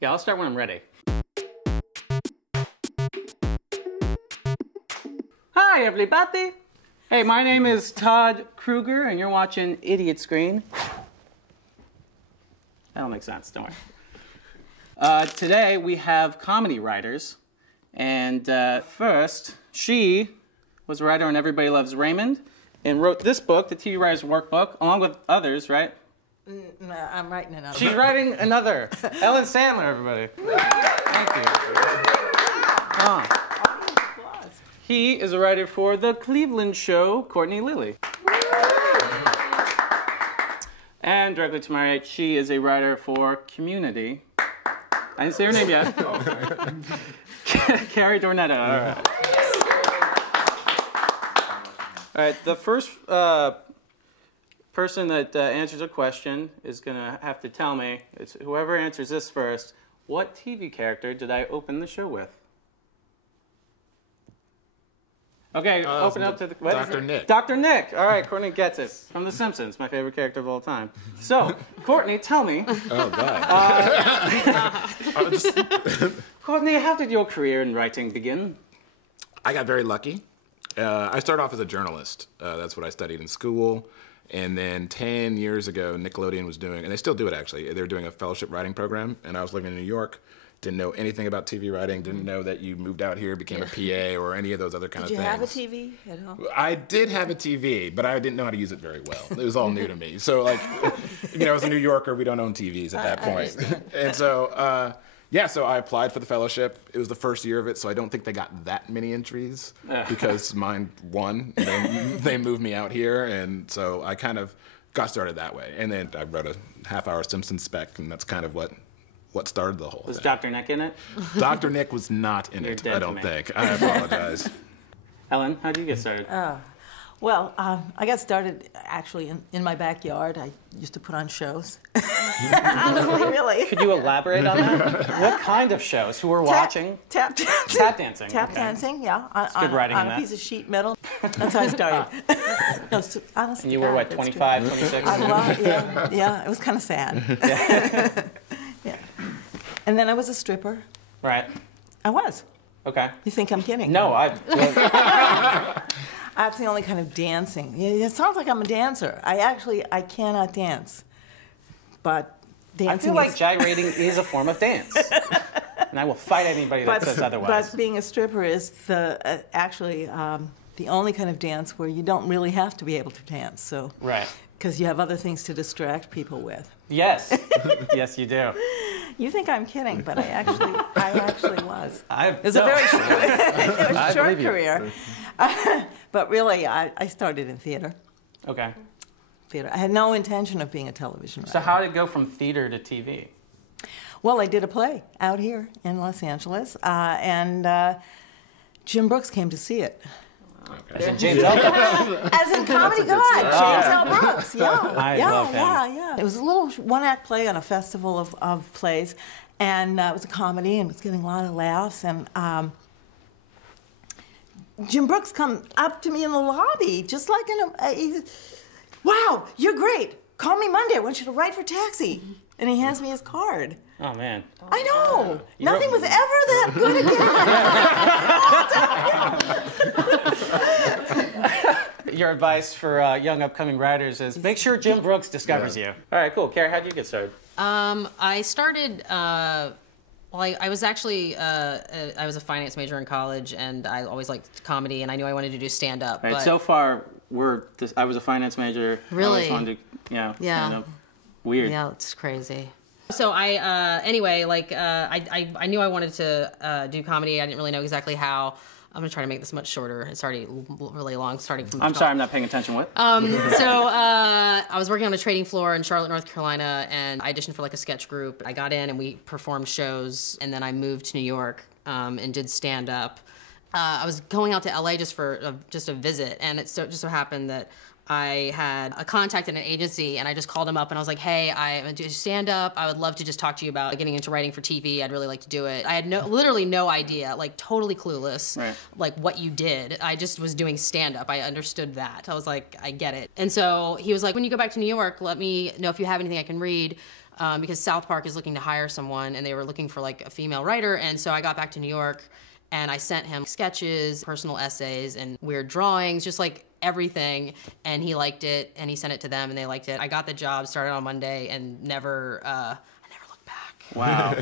Yeah, I'll start when I'm ready. Hi, everybody. Hey, my name is Todd Kruger, and you're watching Idiotscreen. That'll make sense, don't worry. Today, we have comedy writers. And first, she was a writer on Everybody Loves Raymond and wrote this book, the TV Writer's Workbook, along with others, right? No, I'm writing another. She's writing another. Ellen Sandler, everybody. Thank you. He is a writer for the Cleveland show, Courtney, Lilly. And directly to my right, she is a writer for Community. I didn't say her name yet. Karey Dornetto. All right. All right, the first person that answers a question is going to have to tell me, it's whoever answers this first, what TV character did I open the show with? Okay, open up to the... What Dr. Nick. Dr. Nick. All right, Courtney gets it. From The Simpsons, my favorite character of all time. So, Courtney, tell me... Oh, God. Courtney, how did your career in writing begin? I got very lucky. I started off as a journalist. That's what I studied in school. And then 10 years ago, Nickelodeon was doing, and they still do it actually, they were doing a fellowship writing program, and I was living in New York. Didn't know anything about TV writing, didn't know that you moved out here, became a PA, or any of those other kind of things. Did you have a TV at home? I did have a TV, but I didn't know how to use it very well. It was all new to me. So, like, you know, as a New Yorker, we don't own TVs at that point. And so, yeah, so I applied for the fellowship. It was the first year of it, so I don't think they got that many entries because mine won. They moved me out here, and so I kind of got started that way. And then I wrote a half-hour Simpsons spec, and that's kind of what started the whole thing. Was Dr. Nick in it? Dr. Nick was not in it, I don't think. I apologize. Ellen, how did you get started? Well, I got started actually in my backyard. I used to put on shows. Honestly, really. Could you elaborate on that? What kind of shows? Who were watching? Tap dancing. Tap dancing. Tap dancing, yeah. Good writing on in a that. piece of sheet metal. That's how I started. No, honestly. And you were, what, 25, 26? Yeah, it was kind of sad. Yeah. And then I was a stripper. Right. I was. Okay. You think I'm kidding? No, That's the only kind of dancing. It sounds like I'm a dancer. I cannot dance. But dancing I feel like gyrating is a form of dance. And I will fight anybody that says otherwise. But being a stripper is actually the only kind of dance where you don't really have to be able to dance. So, right. Because you have other things to distract people with. Yes. Yes, you do. You think I'm kidding, but I actually was. It was a very short career. But really, I started in theater. Okay. Theater. I had no intention of being a television writer. So how did it go from theater to TV? Well, I did a play out here in Los Angeles, and Jim Brooks came to see it. Okay. As in James L. Brooks? As in comedy god, James L. Brooks. Yeah, I love him. Yeah. It was a little one-act play on a festival of plays, and it was a comedy, and it was getting a lot of laughs. And Jim Brooks come up to me in the lobby, just like wow, you're great. Call me Monday. I want you to write for Taxi. And he hands me his card. Oh, man. I know. Nothing was ever that good again. Your advice for young upcoming writers is make sure Jim Brooks discovers you. All right, cool. Karey, how'd you get started? I started, well, I was actually, I was a finance major in college, and I always liked comedy, and I knew I wanted to do stand-up. Right, so far, I was a finance major. Really? I always wanted to, stand-up. Weird. Yeah, it's crazy. So anyway, like, I knew I wanted to do comedy. I didn't really know exactly how. I'm gonna try to make this much shorter. It's already really long, starting from the I'm top. sorry, I'm not paying attention. What? So I was working on a trading floor in Charlotte, North Carolina, and I auditioned for like a sketch group. I got in and we performed shows, and then I moved to New York and did stand-up. I was going out to LA just for just a visit, and it just so happened that I had a contact in an agency, and I just called him up and I was like, hey, I do stand-up. I would love to just talk to you about getting into writing for TV. I'd really like to do it. I had literally no idea, like totally clueless, like what you did. I just was doing stand-up. I understood that. I was like, I get it. And so he was like, when you go back to New York, let me know if you have anything I can read. because South Park is looking to hire someone, and they were looking for like a female writer. And so I got back to New York, and I sent him sketches, personal essays, and weird drawings, just like everything. And he liked it, and he sent it to them, and they liked it. I got the job, started on Monday, and I never looked back. Wow.